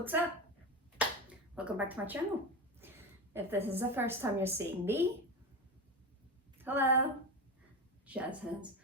What's up? Welcome back to my channel. If this is the first time you're seeing me, hello, jazz hands.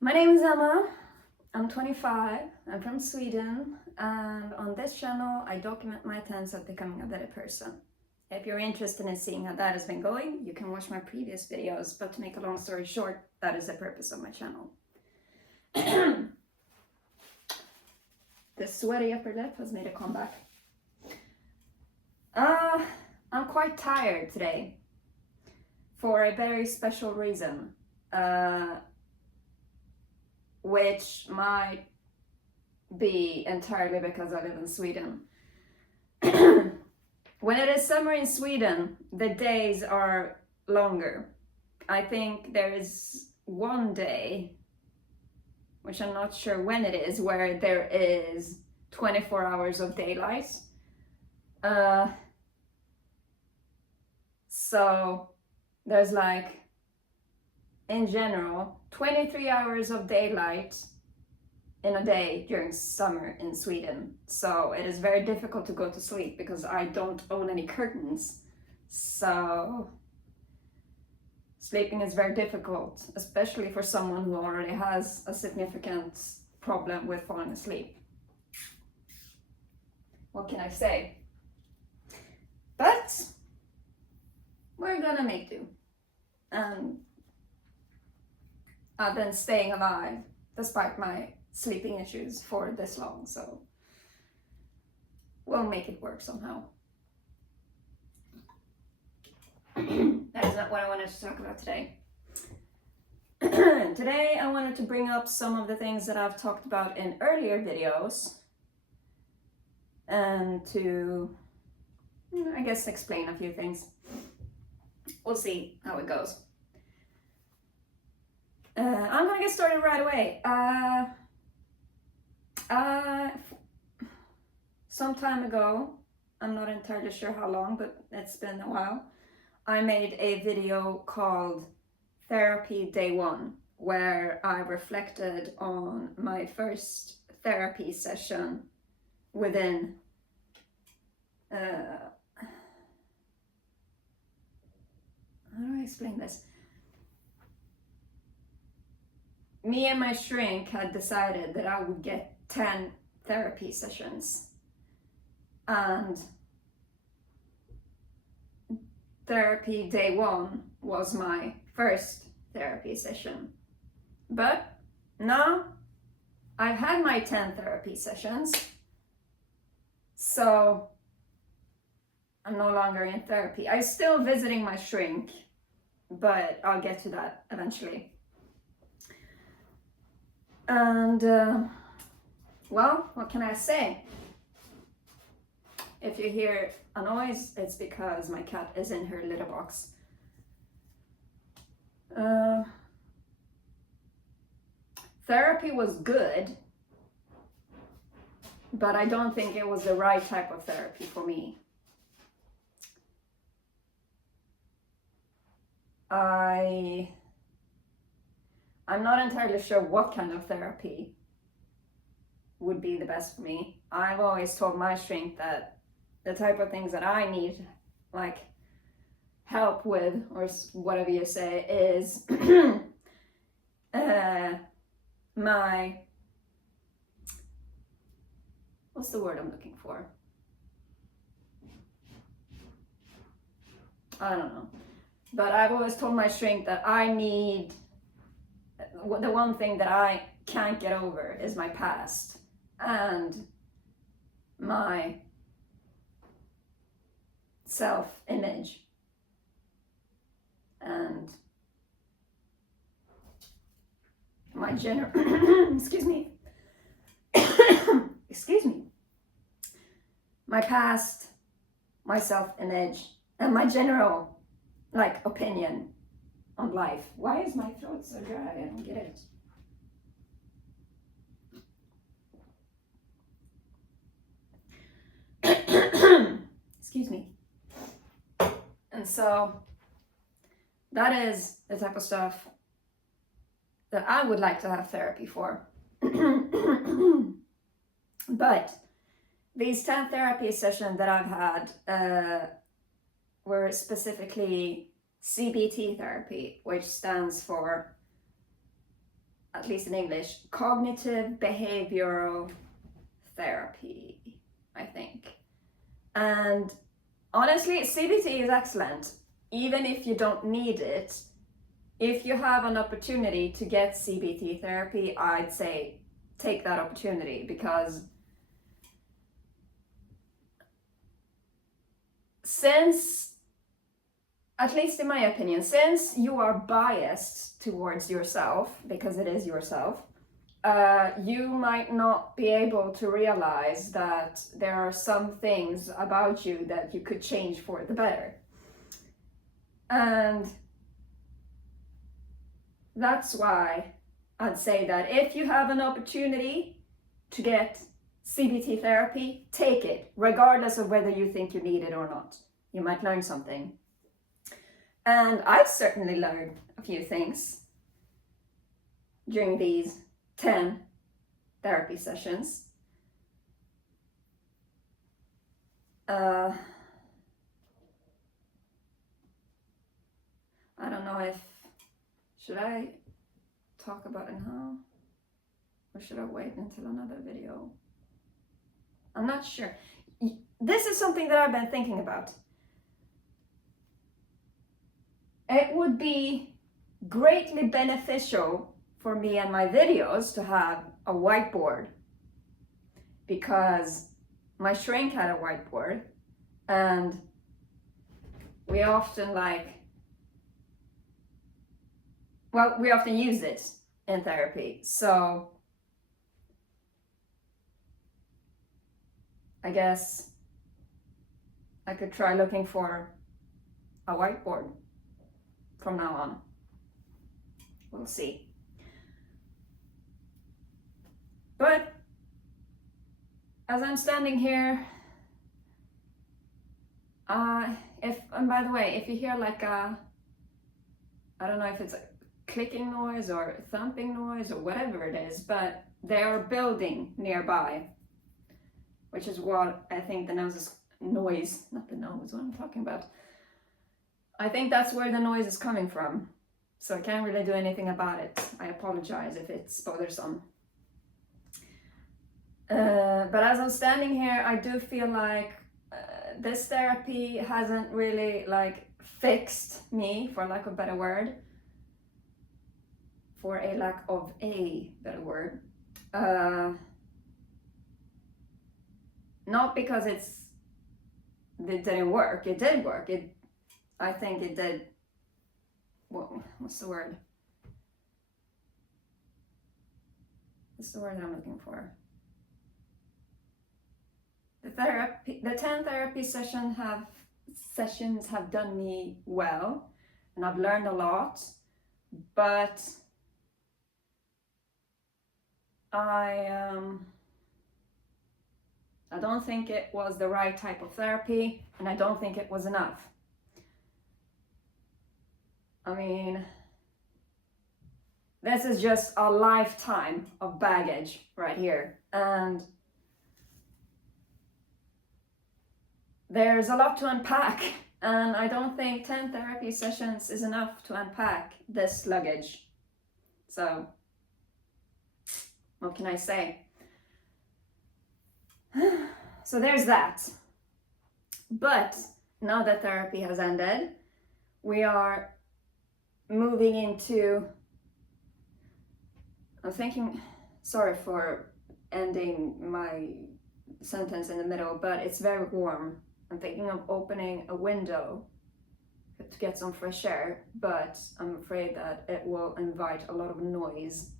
My name is Emma, I'm 25, I'm from Sweden, and on this channel I document my attempts at becoming a better person. If you're interested in seeing how that has been going, you can watch my previous videos, but to make a long story short, that is the purpose of my channel. The sweaty upper lip has made a comeback. I'm quite tired today for a very special reason, which might be entirely because I live in Sweden. When it is summer in Sweden, the days are longer. I think there is one day, which I'm not sure when it is, where there is 24 hours of daylight. So there's like, in general, 23 hours of daylight in a day during summer in Sweden. So it is very difficult to go to sleep because I don't own any curtains. So sleeping is very difficult, especially for someone who already has a significant problem with falling asleep. What can I say? But we're gonna make do. And I've been staying alive despite my sleeping issues for this long, so we'll make it work somehow. That is not what I wanted to talk about today. Today I wanted to bring up some of the things that I've talked about in earlier videos and to, I guess, explain a few things. We'll see how it goes. I'm gonna get started right away. Some time ago, I'm not entirely sure how long, but it's been a while, I made a video called Therapy Day 1, where I reflected on my first therapy session within how do I explain this? Me and my shrink had decided that I would get 10 therapy sessions, and Therapy Day 1 was my first therapy session. But now I've had my 10 therapy sessions, so I'm no longer in therapy. I'm still visiting my shrink, but I'll get to that eventually. And well, what can I say? If you hear a noise, it's because my cat is in her litter box. Therapy was good, but I don't think it was the right type of therapy for me. I'm not entirely sure what kind of therapy would be the best for me. I've always told my shrink that the type of things that I need, like help with, or whatever you say, is my, what's the word I'm looking for? I don't know. But I've always told my shrink that I need, the one thing that I can't get over is my past and my self-image and my excuse me, my past, my self-image, and my general opinion on life. Why is my throat so dry? I don't get it. Excuse me. And so that is the type of stuff that I would like to have therapy for. But these 10 therapy sessions that I've had were specifically CBT therapy, which stands for, at least in English, cognitive behavioral therapy, I think. And honestly, CBT is excellent, even if you don't need it. If you have an opportunity to get CBT therapy, I'd say take that opportunity, because since, at least in my opinion, since you are biased towards yourself, because it is yourself, you might not be able to realize that there are some things about you that you could change for the better. And that's why I'd say that if you have an opportunity to get CBT therapy, take it, regardless of whether you think you need it or not. You might learn something. And I've certainly learned a few things during these 10 therapy sessions. I don't know if, should I talk about it now? Or should I wait until another video? I'm not sure. This is something that I've been thinking about. It would be greatly beneficial for me and my videos to have a whiteboard, because my shrink had a whiteboard and we often we often use it in therapy. So I guess I could try looking for a whiteboard from now on. We'll see. But as I'm standing here, and by the way, if you hear like a, I don't know if it's a clicking noise or thumping noise or whatever it is, but they are building nearby, which is what I think the noise, not the nose, what I'm talking about. I think that's where the noise is coming from. So I can't really do anything about it. I apologize if it's bothersome. But as I'm standing here, I do feel like this therapy hasn't really fixed me, for lack of a better word. Not because it didn't work. It did work. I think it did. What's the word? What's the word that I'm looking for? The 10 therapy sessions have done me well, and I've learned a lot, but I don't think it was the right type of therapy, and I don't think it was enough. I mean, this is just a lifetime of baggage right here, and there's a lot to unpack, and I don't think 10 therapy sessions is enough to unpack this luggage. So, what can I say? So there's that. But now that therapy has ended, we are moving into, I'm thinking, sorry for ending my sentence in the middle, but it's very warm. I'm thinking of opening a window to get some fresh air, but I'm afraid that it will invite a lot of noise.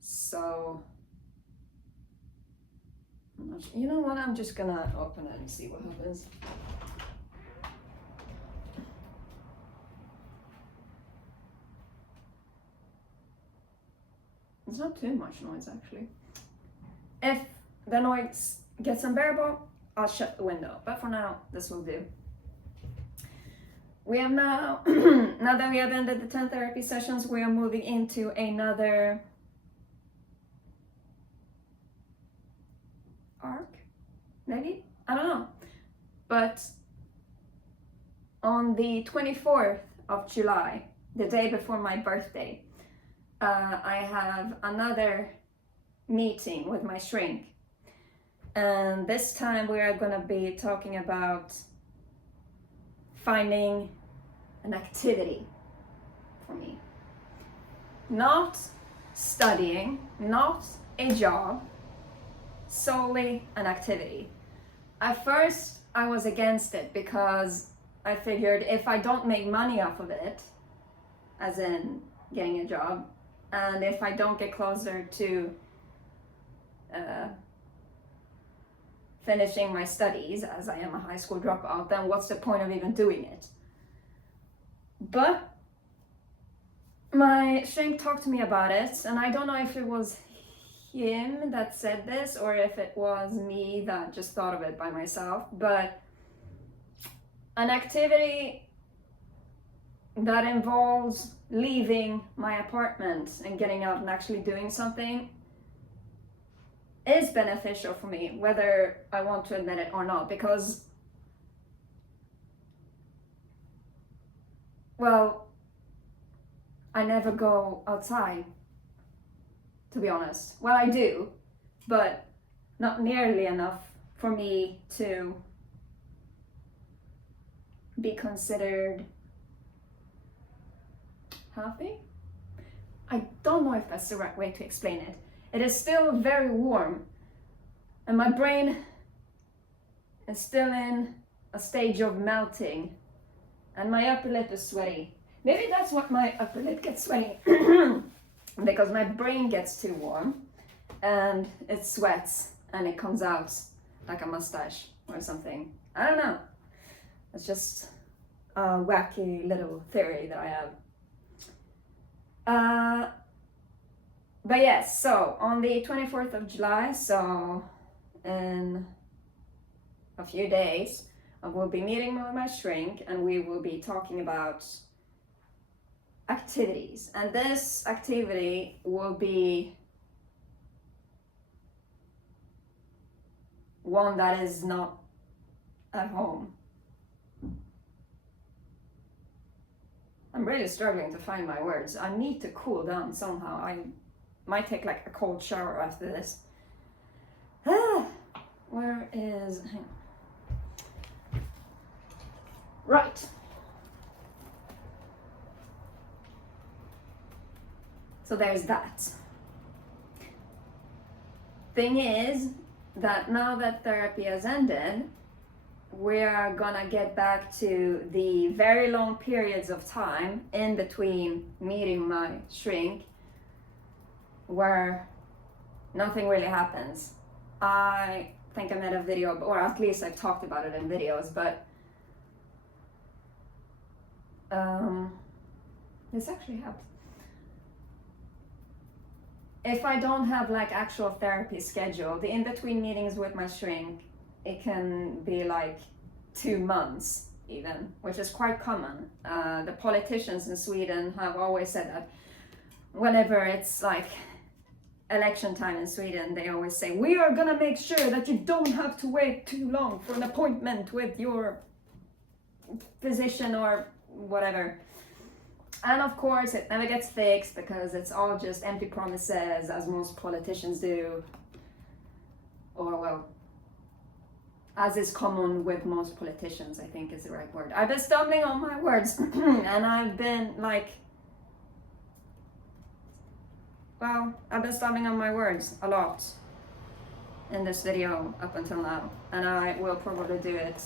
So, you know what, I'm just gonna open it and see what happens. It's not too much noise, actually. If the noise gets unbearable, I'll shut the window, but for now, this will do. We have now, now that we have ended the 10 therapy sessions, we are moving into another arc. maybe, I don't know. But on the 24th of July, the day before my birthday, I have another meeting with my shrink. And this time we are going to be talking about finding an activity for me. Not studying, not a job, solely an activity. At first I was against it because I figured if I don't make money off of it, as in getting a job, and if I don't get closer to finishing my studies, as I am a high school dropout, then what's the point of even doing it? But my shrink talked to me about it, and I don't know if it was him that said this or if it was me that just thought of it by myself, but an activity that involves leaving my apartment and getting out and actually doing something is beneficial for me, whether I want to admit it or not, because, well, I never go outside, to be honest. Well, I do, but not nearly enough for me to be considered healthy. I don't know if that's the right way to explain it. It is still very warm, and my brain is still in a stage of melting, and my upper lip is sweaty. Maybe that's what my upper lip gets sweaty, because my brain gets too warm, and it sweats, and it comes out like a mustache or something. I don't know. It's just a wacky little theory that I have. But yes, so on the 24th of July, so in a few days, I will be meeting with my shrink, and we will be talking about activities. And this activity will be one that is not at home. I'm really struggling to find my words. I need to cool down somehow. I might take like a cold shower after this. Where is... hang on. Right. So there's that. Thing is that now that therapy has ended, we're gonna get back to the very long periods of time in between meeting my shrink where nothing really happens. I think I made a video, or at least I've talked about it in videos, but this actually helps. If I don't have like actual therapy scheduled, the in-between meetings with my shrink, it can be like 2 months even, which is quite common. The politicians in Sweden have always said that whenever it's like election time in Sweden, they always say, we are gonna make sure that you don't have to wait too long for an appointment with your physician or whatever. And of course it never gets fixed because it's all just empty promises, as most politicians do. Or well, as is common with most politicians, I think is the right word. I've been stumbling on my words and I've been stumbling on my words a lot in this video up until now, and I will probably do it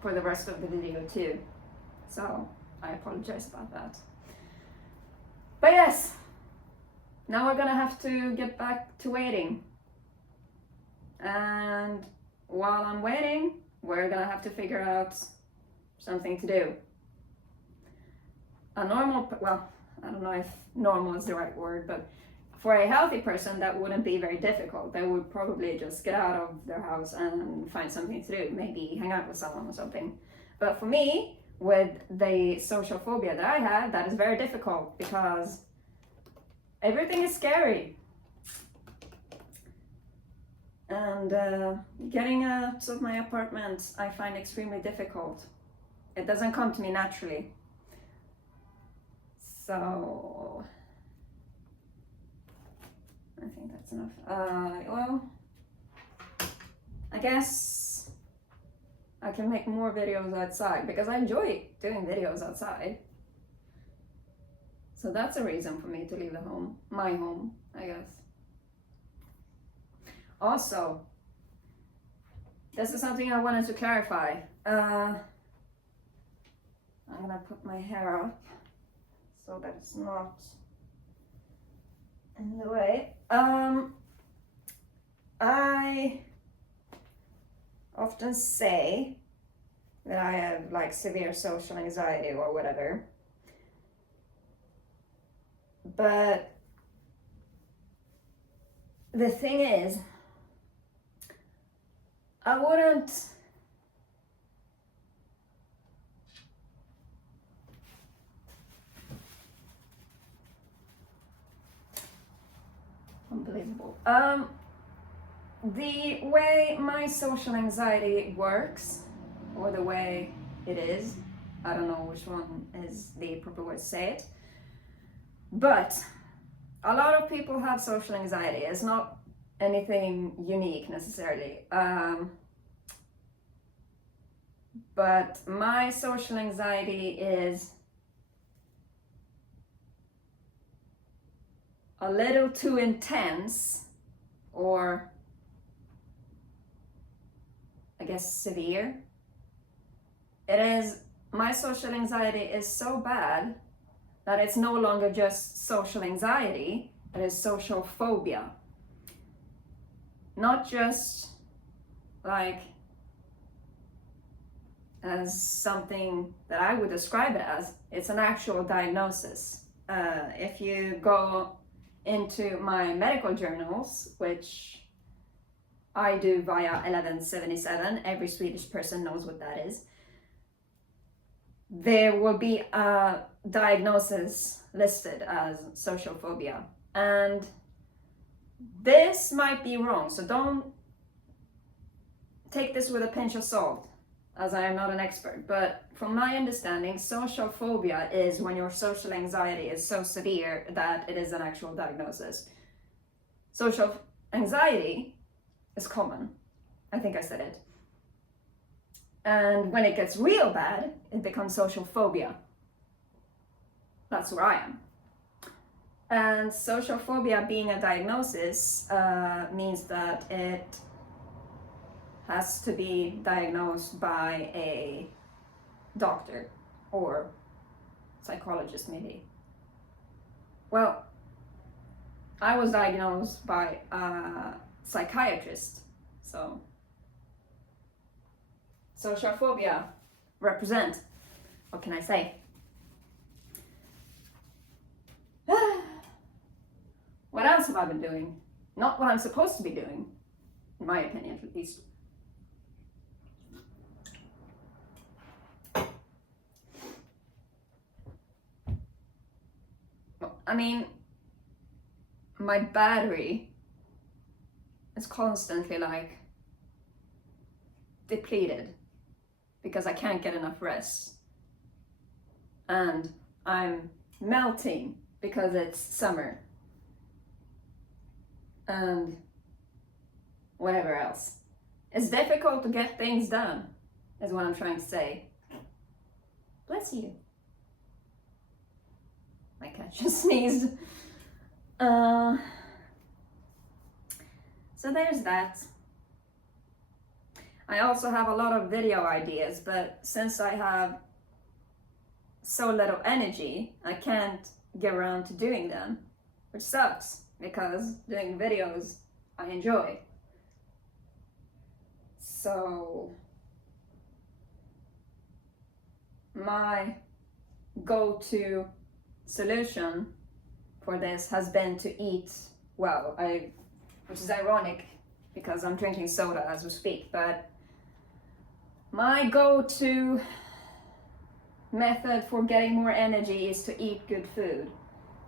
for the rest of the video too. So I apologize about that. But yes, now we're gonna have to get back to waiting. And while I'm waiting, we're gonna have to figure out something to do. A normal, well, I don't know if normal is the right word, but for a healthy person, that wouldn't be very difficult. They would probably just get out of their house and find something to do, maybe hang out with someone or something. But for me, with the social phobia that I have, that is very difficult because everything is scary. And getting out of my apartment I find extremely difficult. It doesn't come to me naturally. So I think that's enough. Well, I guess I can make more videos outside because I enjoy doing videos outside. So that's a reason for me to leave the home, my home, I guess. Also, this is something I wanted to clarify. I'm gonna put my hair up so that it's not in the way. I often say that I have like severe social anxiety or whatever, but the thing is, I wouldn't unbelievable. The way my social anxiety works, or the way it is, I don't know which one is the proper way to say it, but a lot of people have social anxiety. It's not anything unique necessarily. But my social anxiety is a little too intense, or I guess severe. My social anxiety is so bad that it's no longer just social anxiety, it is social phobia. Not just like as something that I would describe it as, it's an actual diagnosis. If you go into my medical journals, which I do via 1177, every Swedish person knows what that is, there will be a diagnosis listed as social phobia. And this might be wrong, so don't take this with a pinch of salt, as I am not an expert, but from my understanding, social phobia is when your social anxiety is so severe that it is an actual diagnosis. Social anxiety is common. I think I said it. And when it gets real bad, it becomes social phobia. That's where I am. And social phobia being a diagnosis means that it has to be diagnosed by a doctor or psychologist maybe. Well, I was diagnosed by a psychiatrist, so social phobia represent. What can I say? What else have I been doing? Not what I'm supposed to be doing, in my opinion at least. I mean, my battery is constantly like depleted because I can't get enough rest. And I'm melting because it's summer. And whatever else. It's difficult to get things done, is what I'm trying to say. Bless you. My cat just sneezed. So there's that. I also have a lot of video ideas, but since I have so little energy, I can't get around to doing them, which sucks because doing videos I enjoy. So my go-to solution for this has been to eat well, which is ironic because I'm drinking soda as we speak, but my go-to method for getting more energy is to eat good food.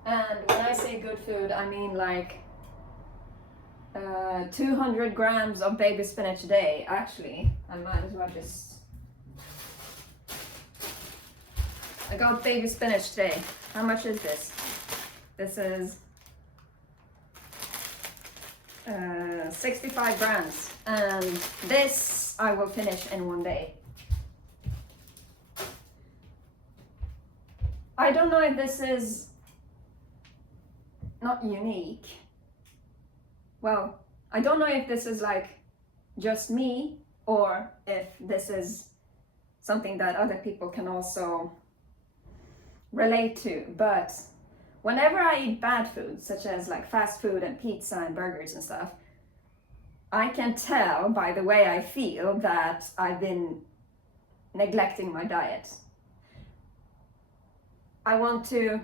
And when I say good food, I mean like 200 grams of baby spinach a day. Actually, I might as well just... I got baby spinach today. How much is this? This is 65 grams, and this I will finish in one day. I don't know if this is not unique. Well, I don't know if this is like just me or if this is something that other people can also relate to, but whenever I eat bad food, such as like fast food and pizza and burgers and stuff, I can tell by the way I feel that I've been neglecting my diet. I want to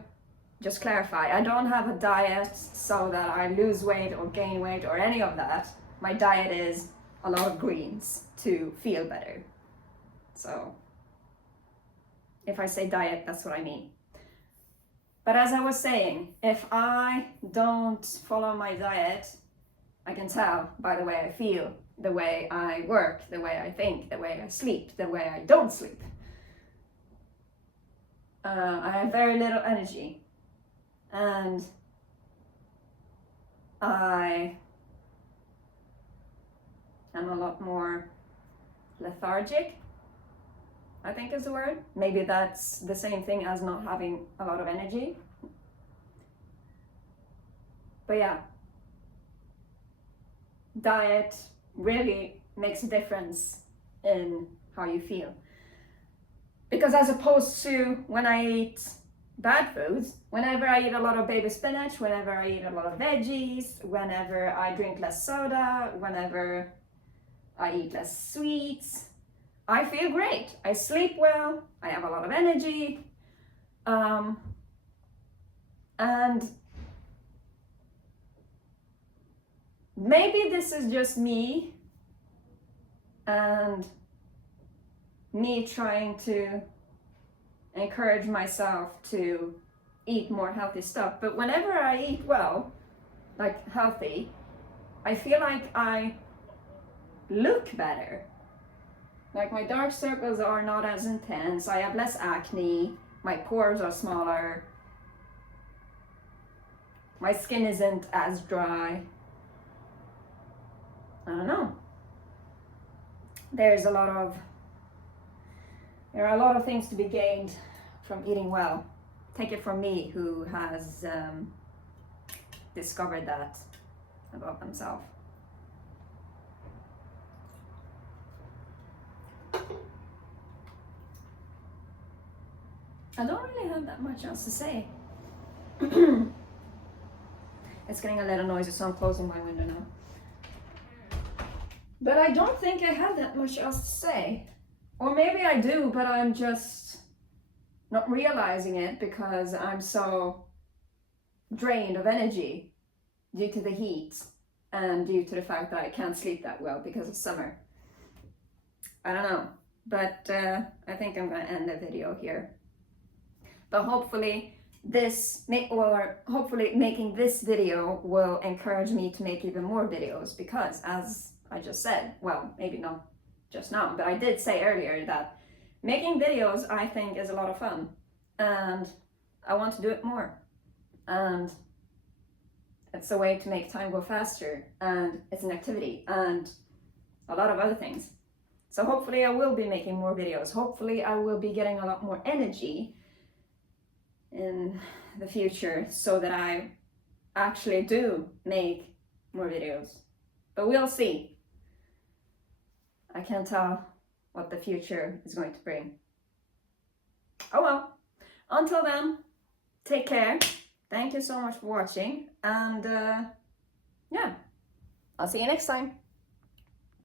just clarify, I don't have a diet so that I lose weight or gain weight or any of that. My diet is a lot of greens to feel better. So if I say diet, that's what I mean. But as I was saying, if I don't follow my diet, I can tell by the way I feel, the way I work, the way I think, the way I sleep, the way I don't sleep. I have very little energy, and I am a lot more lethargic, I think is the word. Maybe that's the same thing as not having a lot of energy. But yeah, diet really makes a difference in how you feel. Because as opposed to when I eat bad foods, whenever I eat a lot of baby spinach, whenever I eat a lot of veggies, whenever I drink less soda, whenever I eat less sweets, I feel great. I sleep well, I have a lot of energy, and maybe this is just me and me trying to encourage myself to eat more healthy stuff. But whenever I eat well, like healthy, I feel like I look better. Like my dark circles are not as intense, I have less acne, my pores are smaller, my skin isn't as dry. I don't know. There are a lot of things to be gained from eating well. Take it from me, who has discovered that about themselves. I don't really have that much else to say. It's getting a little noisy, so I'm closing my window now. But I don't think I have that much else to say. Or maybe I do, but I'm just not realizing it because I'm so drained of energy due to the heat and due to the fact that I can't sleep that well because of summer. I don't know, but I think I'm gonna end the video here. But hopefully making this video will encourage me to make even more videos, because as I just said, well, maybe not just now, but I did say earlier that making videos I think is a lot of fun, and I want to do it more, and it's a way to make time go faster, and it's an activity and a lot of other things. So hopefully I will be making more videos. Hopefully I will be getting a lot more energy in the future so that I actually do make more videos. But we'll see. I can't tell what the future is going to bring. Oh well. Until then, take care. Thank you so much for watching, and yeah, I'll see you next time.